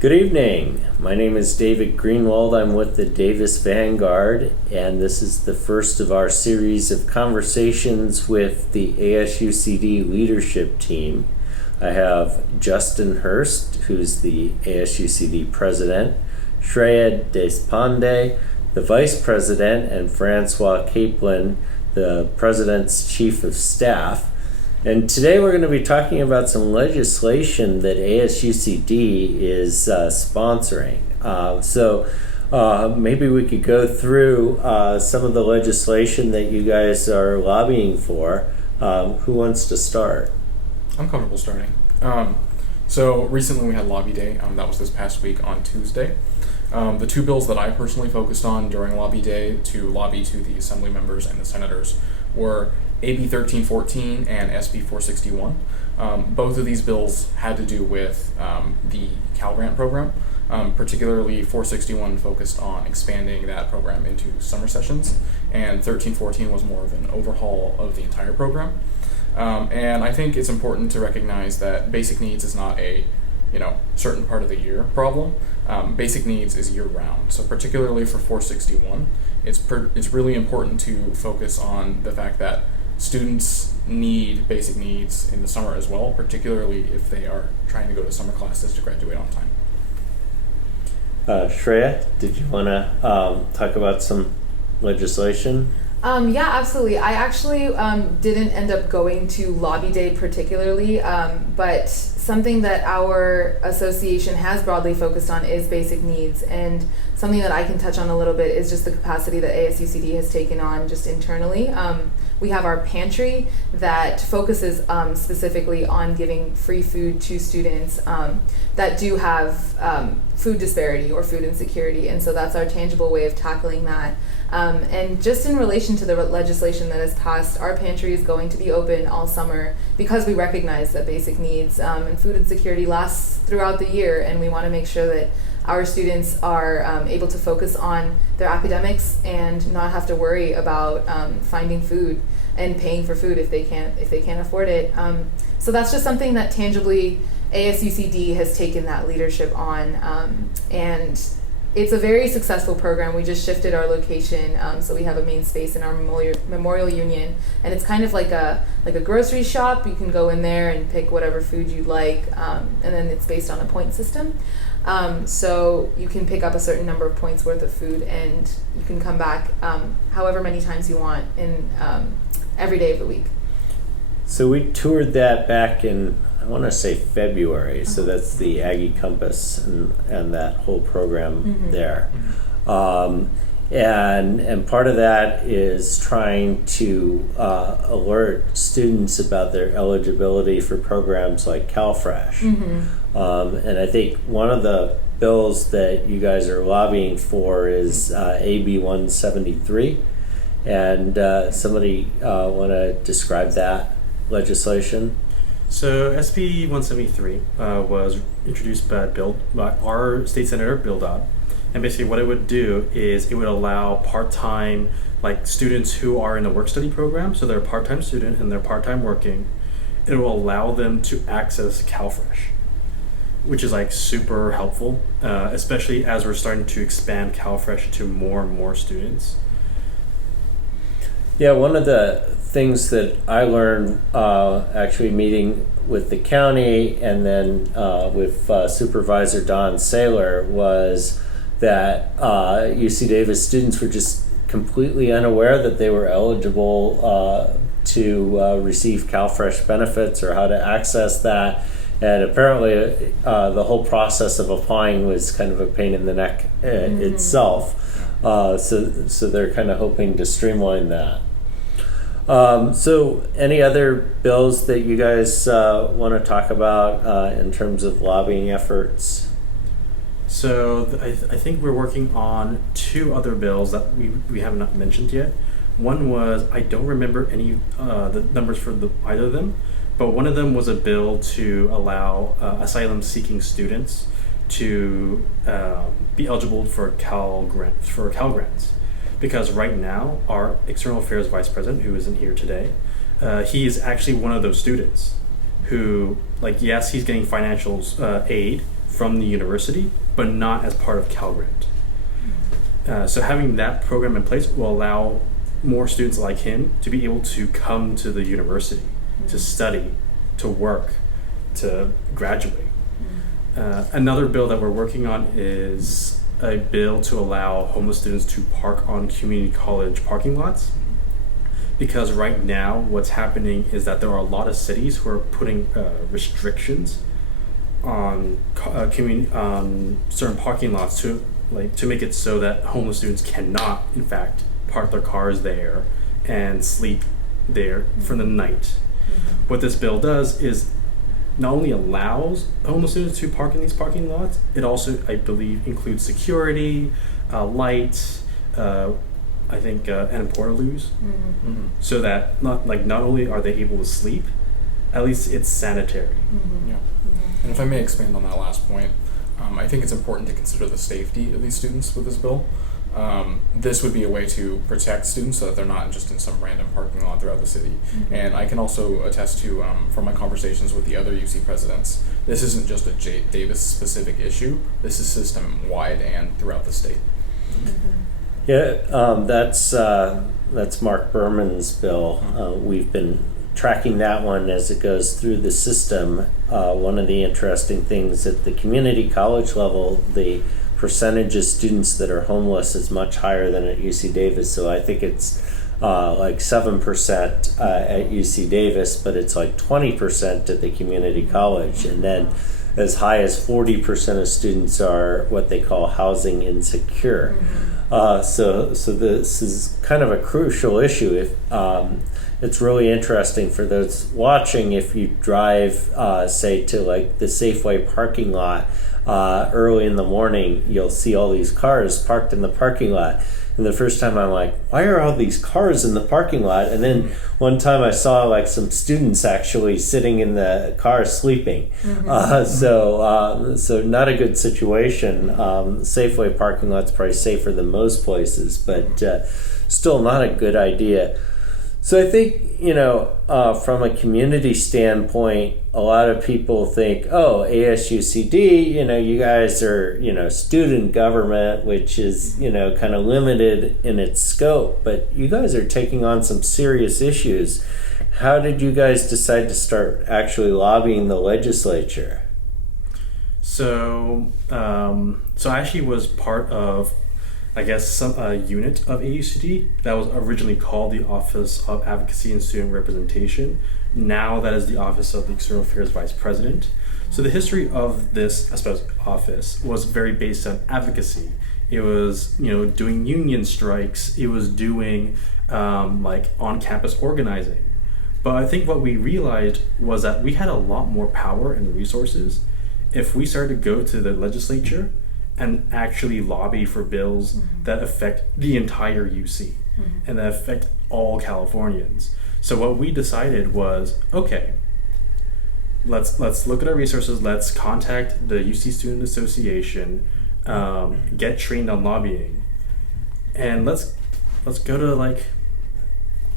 Good evening. My name is David Greenwald. I'm with the Davis Vanguard, and this is the first of our series of conversations with the ASUCD leadership team. I have Justin Hurst, who's the ASUCD president, Shreya Deshpande, the vice president, and Francois Kaeppelin, the president's chief of staff. And today we're going to be talking about some legislation that ASUCD is sponsoring. Maybe we could go through some of the legislation that you guys are lobbying for. Who wants to start? I'm comfortable starting. So recently we had Lobby Day. That was this past week on Tuesday. The two bills that I personally focused on during Lobby Day to lobby to the assembly members and the senators were AB 1314 and SB 461. Both of these bills had to do with the Cal Grant program, particularly 461 focused on expanding that program into summer sessions, and 1314 was more of an overhaul of the entire program. And I think it's important to recognize that basic needs is not a certain part of the year problem. Basic needs is year round. So particularly for 461, it's really important to focus on the fact that students need basic needs in the summer as well, particularly if they are trying to go to summer classes to graduate on time. Shreya, did you want to talk about some legislation? Yeah, absolutely. I actually didn't end up going to Lobby Day particularly, but something that our association has broadly focused on is basic needs, and something that I can touch on a little bit is just the capacity that ASUCD has taken on just internally. We have our pantry that focuses specifically on giving free food to students that do have food disparity or food insecurity, and so that's our tangible way of tackling that. And just in relation to the legislation that has passed, our pantry is going to be open all summer because we recognize that basic needs and food insecurity lasts throughout the year, and we want to make sure that our students are able to focus on their academics and not have to worry about finding food and paying for food if they can't afford it. So that's just something that tangibly ASUCD has taken that leadership on, and it's a very successful program. We just shifted our location, so we have a main space in our Memorial Union, and it's kind of like a grocery shop. You can go in there and pick whatever food you'd like, and then it's based on a point system. So you can pick up a certain number of points worth of food, and you can come back however many times you want in every day of the week. So we toured that back in, I want to say February, so that's the Aggie Compass and that whole program there. And part of that is trying to alert students about their eligibility for programs like CalFresh. And I think one of the bills that you guys are lobbying for is AB 173. And somebody want to describe that legislation? So SB 173 was introduced by our state senator, Bill Dodd. And basically what it would do is it would allow part-time students who are in a work-study program, so they're a part-time student and they're part-time working, it will allow them to access CalFresh, which is super helpful, especially as we're starting to expand CalFresh to more and more students. Yeah, one of the things that I learned actually meeting with the county and then with Supervisor Don Saylor was that UC Davis students were just completely unaware that they were eligible to receive CalFresh benefits or how to access that. And apparently the whole process of applying was kind of a pain in the neck itself. So they're kind of hoping to streamline that. So any other bills that you guys want to talk about in terms of lobbying efforts? So I think we're working on two other bills that we have not mentioned yet. One was, I don't remember any the numbers for either of them, but one of them was a bill to allow asylum-seeking students to be eligible for Cal grants. Because right now, our External Affairs Vice President, who isn't here today, he is actually one of those students who, yes, he's getting financial aid from the university, but not as part of Cal Grant. So having that program in place will allow more students like him to be able to come to the university, to study, to work, to graduate. Another bill that we're working on is a bill to allow homeless students to park on community college parking lots. Because right now, what's happening is that there are a lot of cities who are putting restrictions on certain parking lots to make it so that homeless students cannot, in fact, park their cars there and sleep there for the night. What this bill does is not only allows homeless students to park in these parking lots, it also, I believe, includes security, lights, I think, and portaloos, so that not only are they able to sleep, at least it's sanitary. Yeah. And if I may expand on that last point, I think it's important to consider the safety of these students with this bill. This would be a way to protect students so that they're not just in some random parking lot throughout the city. And I can also attest to, from my conversations with the other UC presidents, this isn't just a Davis specific issue. This is system wide and throughout the state. Yeah, that's Mark Berman's bill. We've been tracking that one as it goes through the system. One of the interesting things at the community college level, the percentage of students that are homeless is much higher than at UC Davis. So I think it's like 7% at UC Davis, but it's like 20% at the community college. And then as high as 40% of students are what they call housing insecure. So this is kind of a crucial issue. If it's really interesting for those watching, if you drive, say, to like the Safeway parking lot early in the morning, you'll see all these cars parked in the parking lot. And the first time I'm like, why are all these cars in the parking lot? And then one time I saw like some students actually sitting in the car sleeping. So not a good situation. Safeway parking lot's probably safer than most places, but still not a good idea. So I think, from a community standpoint, a lot of people think, oh, ASUCD, you guys are, student government, which is, kind of limited in its scope, but you guys are taking on some serious issues. How did you guys decide to start actually lobbying the legislature? So I actually was part of, I guess, some unit of AUCD that was originally called the Office of Advocacy and Student Representation. Now that is the Office of the External Affairs Vice President. So the history of this, I suppose, office was very based on advocacy. It was, doing union strikes. It was doing on-campus organizing. But I think what we realized was that we had a lot more power and resources if we started to go to the legislature and actually lobby for bills that affect the entire UC and that affect all Californians. So what we decided was, okay, let's look at our resources. Let's contact the UC Student Association, get trained on lobbying, and let's go to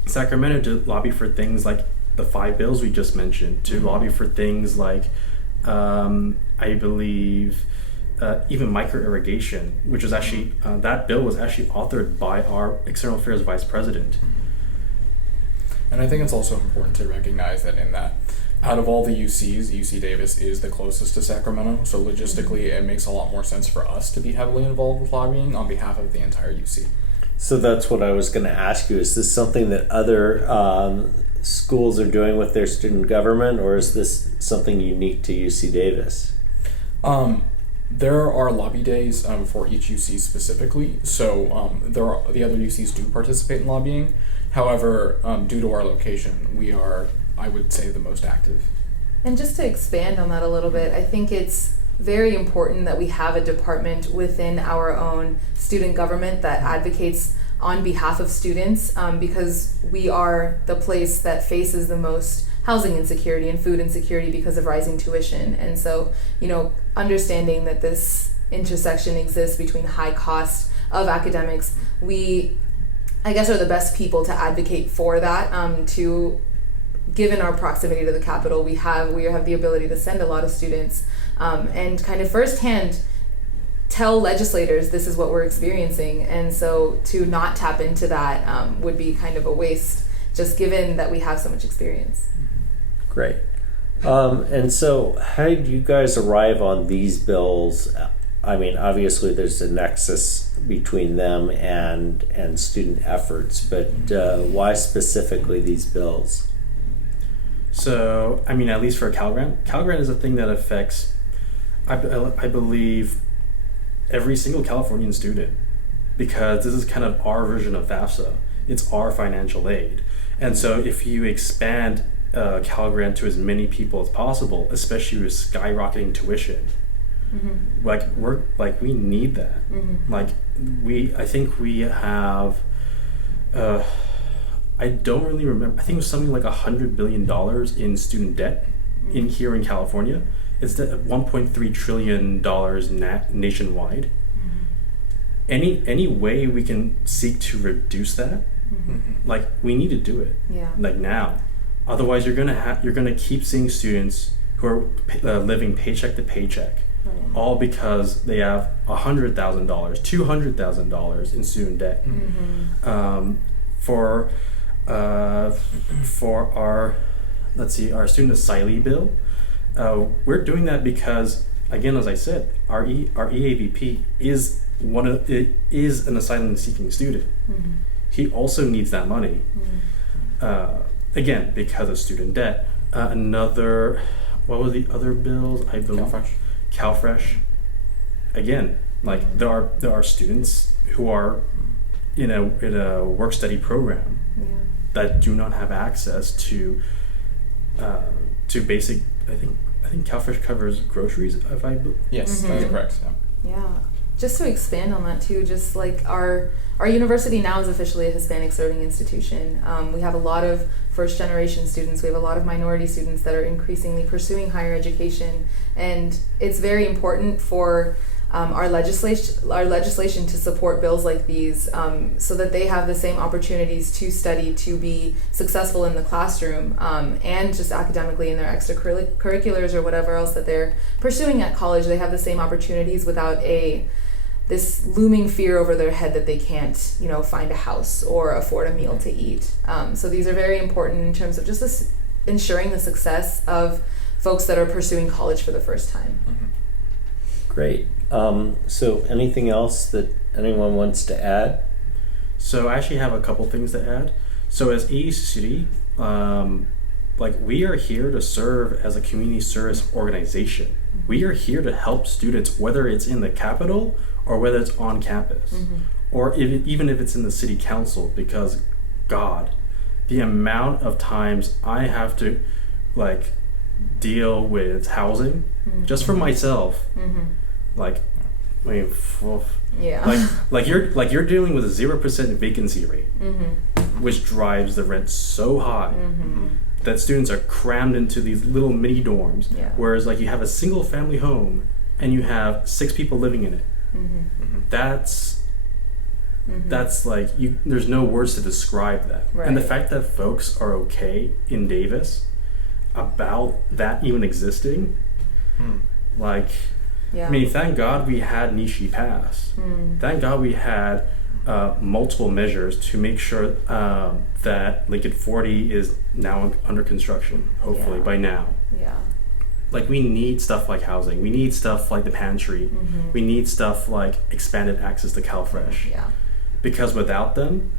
Sacramento to lobby for things like the 5 bills we just mentioned, to lobby for things like I believe even micro irrigation, which was actually that bill was actually authored by our External Affairs Vice President. And I think it's also important to recognize that out of all the UCs, UC Davis is the closest to Sacramento, so logistically it makes a lot more sense for us to be heavily involved with lobbying on behalf of the entire UC. So that's what I was going to ask you. Is this something that other schools are doing with their student government, or is this something unique to UC Davis? There are lobby days for each UC specifically, so the other UCs do participate in lobbying. However, due to our location, we are, I would say, the most active. And just to expand on that a little bit, I think it's very important that we have a department within our own student government that advocates on behalf of students, because we are the place that faces the most housing insecurity and food insecurity because of rising tuition. And so, understanding that this intersection exists between high cost of academics, we, I guess, are the best people to advocate for that, to given our proximity to the Capitol, we have the ability to send a lot of students and kind of firsthand tell legislators this is what we're experiencing. And so to not tap into that would be kind of a waste, just given that we have so much experience. Great. And so how did you guys arrive on these bills? I mean, obviously there's a nexus between them and student efforts, but why specifically these bills? So, I mean, at least for Cal Grant is a thing that affects, I believe, every single Californian student, because this is kind of our version of FAFSA. It's our financial aid. And so if you expand Cal Grant to as many people as possible, especially with skyrocketing tuition, we need that. I think we have I don't really remember. I think it was something like $100 billion in student debt in here in California. It's $1.3 trillion nationwide. Any way we can seek to reduce that, like we need to do it. Like now. Otherwise, you're gonna keep seeing students who are living paycheck to paycheck, all because they have $100,000, $200,000 in student debt. For our student asylee bill, we're doing that because, again, as I said, our EAVP is an asylum seeking student. He also needs that money. Again, because of student debt. What were the other bills? I believe CalFresh. Again, like there are students who are in a work study program that do not have access to basic. I think CalFresh covers groceries. Yes, that's correct. Yeah. Just to expand on that too, just like our university now is officially a Hispanic serving institution. We have a lot of first generation students. We have a lot of minority students that are increasingly pursuing higher education, and it's very important for our legislation to support bills like these, so that they have the same opportunities to study, to be successful in the classroom, and just academically in their extracurriculars or whatever else that they're pursuing at college. They have the same opportunities without this looming fear over their head that they can't, find a house or afford a meal to eat. So these are very important in terms of just ensuring the success of folks that are pursuing college for the first time. Great. So anything else that anyone wants to add? So I actually have a couple things to add. So as AUCD, we are here to serve as a community service organization. We are here to help students, whether it's in the Capitol or whether it's on campus, or even if it's in the city council, because God, the amount of times I have to deal with housing just for myself, you're dealing with a 0% vacancy rate, which drives the rent so high that students are crammed into these little mini dorms, whereas you have a single family home and you have 6 people living in it. That's there's no words to describe that. And the fact that folks are okay in Davis about that even existing, I mean, thank God we had Nishi pass. Thank God we had multiple measures to make sure that Lincoln 40 is now under construction, hopefully by now. We need stuff like housing. We need stuff like the pantry. We need stuff like expanded access to CalFresh. Because without them,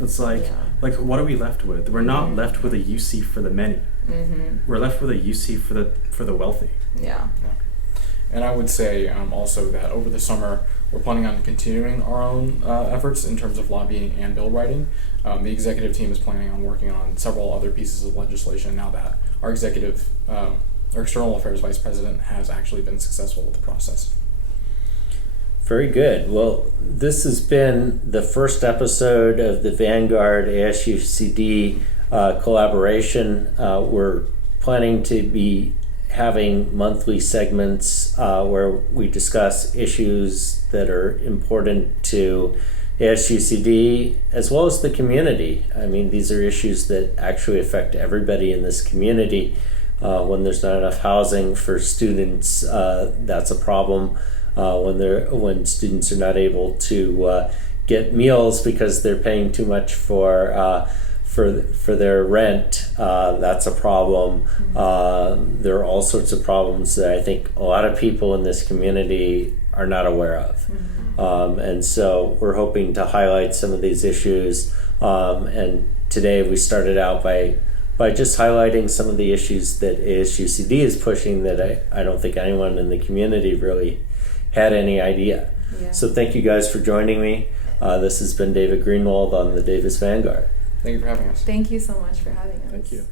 it's what are we left with? We're not left with a UC for the many. We're left with a UC for the wealthy. And I would say also that over the summer, we're planning on continuing our own efforts in terms of lobbying and bill writing. The executive team is planning on working on several other pieces of legislation now that our External Affairs Vice President has actually been successful with the process. Very good. Well, this has been the first episode of the Vanguard ASUCD collaboration. We're planning to be having monthly segments where we discuss issues that are important to ASUCD, as well as the community. I mean, these are issues that actually affect everybody in this community. When there's not enough housing for students, that's a problem. When students are not able to get meals because they're paying too much for their rent, that's a problem. There are all sorts of problems that I think a lot of people in this community are not aware of. And so we're hoping to highlight some of these issues. And today we started out by just highlighting some of the issues that ASUCD is pushing that I don't think anyone in the community really had any idea. Yeah. So thank you guys for joining me. This has been David Greenwald on the Davis Vanguard. Thank you for having us. Thank you so much for having us. Thank you.